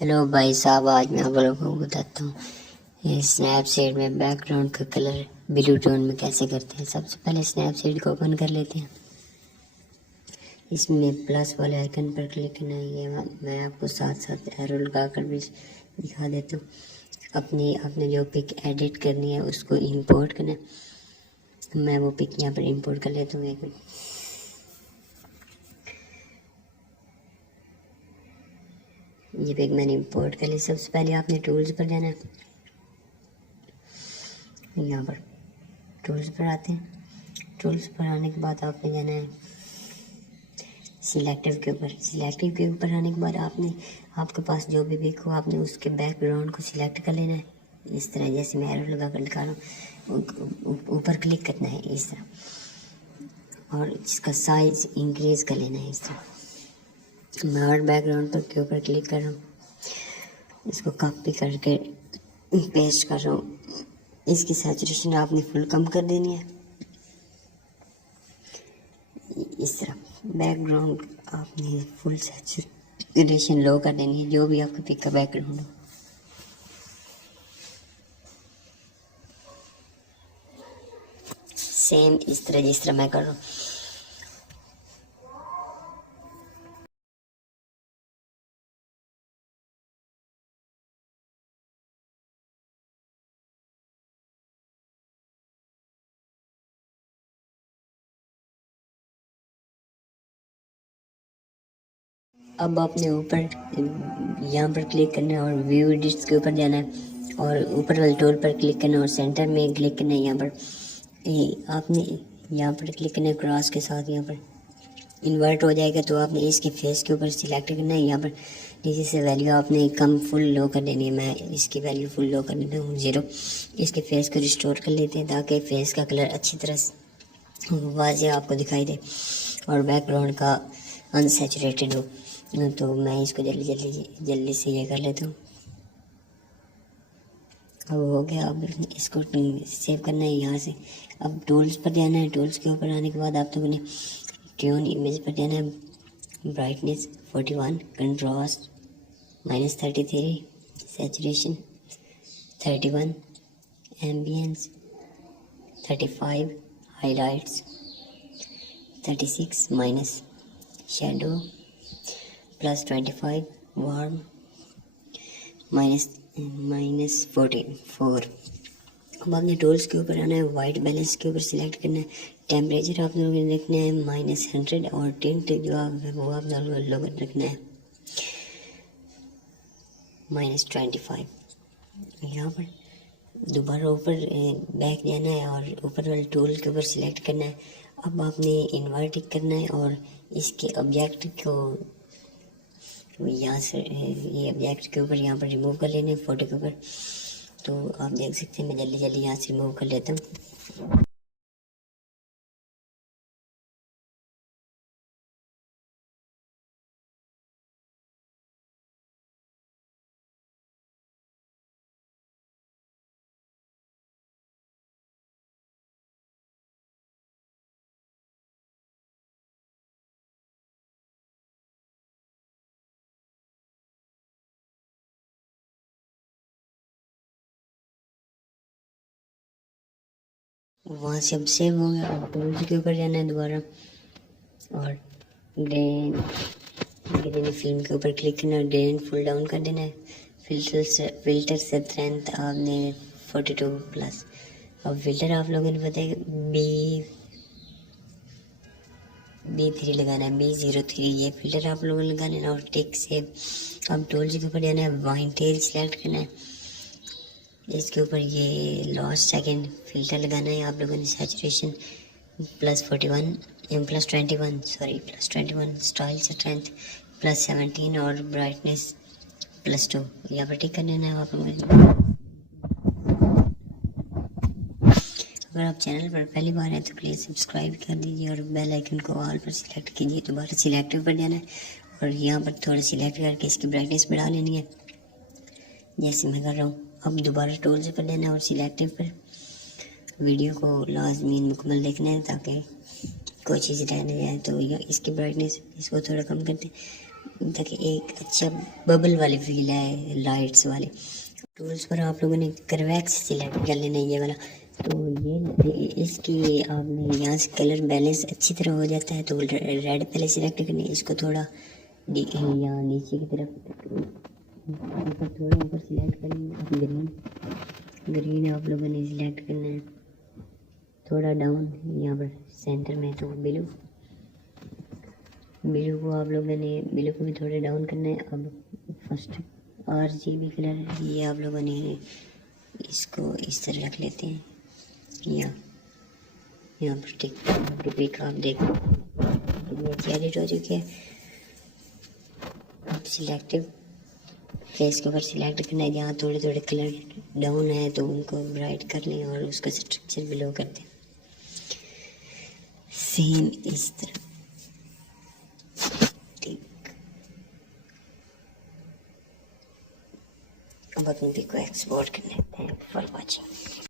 Hello भाई साहब, आज मैं आप लोगों को बताता हूँ ये स्नैपसीड में बैकग्राउंड का कलर ब्लू टोन में कैसे करते हैं। सबसे पहले स्नैपसीड को ओपन कर लेते हैं। इसमें प्लस वाले आइकन पर क्लिक करना है। ये मैं आपको साथ साथ एरो लगा कर भी दिखा देता हूँ। आपने जो पिक एडिट करनी है उसको इंपोर्ट करना है। मैं वो पिक यहाँ पर इंपोर्ट कर लेता हूँ। एक मिनट, ये पिक मैंने इंपोर्ट कर ली। सबसे पहले आपने टूल्स पर जाना है। यहाँ पर टूल्स पर आते हैं। टूल्स पर आने के बाद आपने जाना है सिलेक्टिव के ऊपर। सिलेक्टिव के ऊपर आने के बाद आपके पास जो भी पिक हो आपने उसके बैकग्राउंड को सिलेक्ट कर लेना है। इस तरह जैसे मैं एरो लगा कर दिखा रहा हूँ, ऊपर क्लिक करना है इस तरह, और इसका साइज इंक्रीज कर लेना है इस तरह। मैं और बैकग्राउंड पर के ऊपर क्लिक कर रहा हूँ, इसको कॉपी करके पेस्ट कर रहा हूँ। इसकी सैचुरेशन आपने फुल कम कर देनी है। इस तरह बैकग्राउंड आपने फुल सैचुरेशन लो कर देनी है, जो भी आपका पिक का बैकग्राउंड हो। सेम इस तरह जिस तरह मैं कर रहा हूँ। अब आपने ऊपर यहाँ पर क्लिक करना है और व्यू एडिट्स के ऊपर जाना है और ऊपर वाले टूल पर क्लिक करना है और सेंटर में क्लिक करना है। यहाँ पर आपने यहाँ पर क्लिक करना है क्रॉस के साथ। यहाँ पर इन्वर्ट हो जाएगा तो आपने इसके फेस के ऊपर सिलेक्ट करना है। यहाँ पर नीचे से वैल्यू आपने कम फुल लो कर देनी है। मैं इसकी वैल्यू फुल लो कर देता हूँ 0। इसके फेस को रिस्टोर कर लेते हैं ताकि फेस का कलर अच्छी तरह वाज़ेह आपको दिखाई दे और बैकग्राउंड का अनसैचुरेटेड हो। तो मैं इसको जल्दी से ये कर लेता हूँ। अब हो गया। अब इसको सेव करना है यहाँ से। अब टूल्स पर जाना है। टूल्स के ऊपर आने के बाद आप लोगों ने ट्यून इमेज पर जाना है। Brightness 41, contrast -33, saturation 31, ambience 35, highlights 36 minus, shadow +25, warm -44। अब आपने टूल्स के ऊपर आना है। वाइट बैलेंस के ऊपर सिलेक्ट करना है। टेम्परेचर आप लोगों ने रखना है -100 और टिंट जो वो आप लोगों ने रखना है -25। यहाँ पर दोबारा ऊपर बैक जाना है और ऊपर वाले टूल के ऊपर सिलेक्ट करना है। अब आपने इन्वर्ट करना है और इसके ऑब्जेक्ट को यहाँ से ये ऑब्जेक्ट के ऊपर यहाँ पर रिमूव कर लेने फोटो के ऊपर। तो आप देख सकते हैं मैं जल्दी यहाँ से रिमूव कर लेता हूँ। वहाँ से अब सेव हो गया। अब टूल्स के ऊपर जाना है दोबारा और ग्रेन फिल्म के ऊपर क्लिक करना है। ग्रेन फुल डाउन कर देना है। फिल्टर स्ट्रेंथ आपने 42+। अब फिल्टर आप लोगों ने पता है B3 लगाना है, B03 ये फिल्टर आप लोगों ने लगाना है और टिक सेव। अब टूल्स के ऊपर जाना है। वाइंटेज सेलेक्ट करना है। इसके ऊपर ये लास्ट सेकंड फिल्टर लगाना है आप लोगों ने। सैचुरेशन +41 +21 स्टाइल स्ट्रेंथ +17 और ब्राइटनेस +2 यहाँ पर टिक कर देना है आप लोगों। अगर आप चैनल पर पहली बार हैं तो प्लीज़ सब्सक्राइब कर दीजिए और बेल आइकन को ऑल पर सिलेक्ट कीजिए। दोबारा सिलेक्टिव पर जाना है और यहाँ पर थोड़ा सिलेक्ट करके इसकी ब्राइटनेस बढ़ा लेनी है जैसे मैं कर रहा हूँ। अब दोबारा टूल्स पर लेना है और सिलेक्टिव पर। वीडियो को लाजमी मुकम्मल देखना है ताकि कोई चीज़ रह नहीं जाए। तो इसकी ब्राइटनेस इसको थोड़ा कम करते हैं। देखिए एक अच्छा बबल वाली फील है लाइट्स वाली। टूल्स पर आप लोगों ने करवैक्स सिलेक्ट कर लेना ये वाला। तो ये इसकी आपने यहाँ से कलर बैलेंस अच्छी तरह हो जाता है। तो रेड पहले सिलेक्ट करनी है, इसको थोड़ा यहाँ नीचे की तरफ ऊपर थोड़ा ऊपर सिलेक्ट करेंगे। ग्रीन आप लोगों ने सिलेक्ट करना है, थोड़ा डाउन यहाँ पर सेंटर में। तो ब्लू को आप लोगों ने ब्लू को भी थोड़ा डाउन करना है। अब फर्स्ट RGB कलर ये आप लोगों ने इसको इस तरह रख लेते हैं। यहाँ पर टिक पिक आप देख कितनी अच्छी एडिट हो चुकी है। अब सिलेक्टिव फेस के ऊपर सिलेक्ट करना है, यहाँ थोड़े थोड़े कलर डाउन है तो उनको ब्राइट कर लें और उसका स्ट्रक्चर बिलो कर दें सेम इस तरह। ठीक, अब अपनी पिक को एक्सपोर्ट कर लेते हैं। For watching.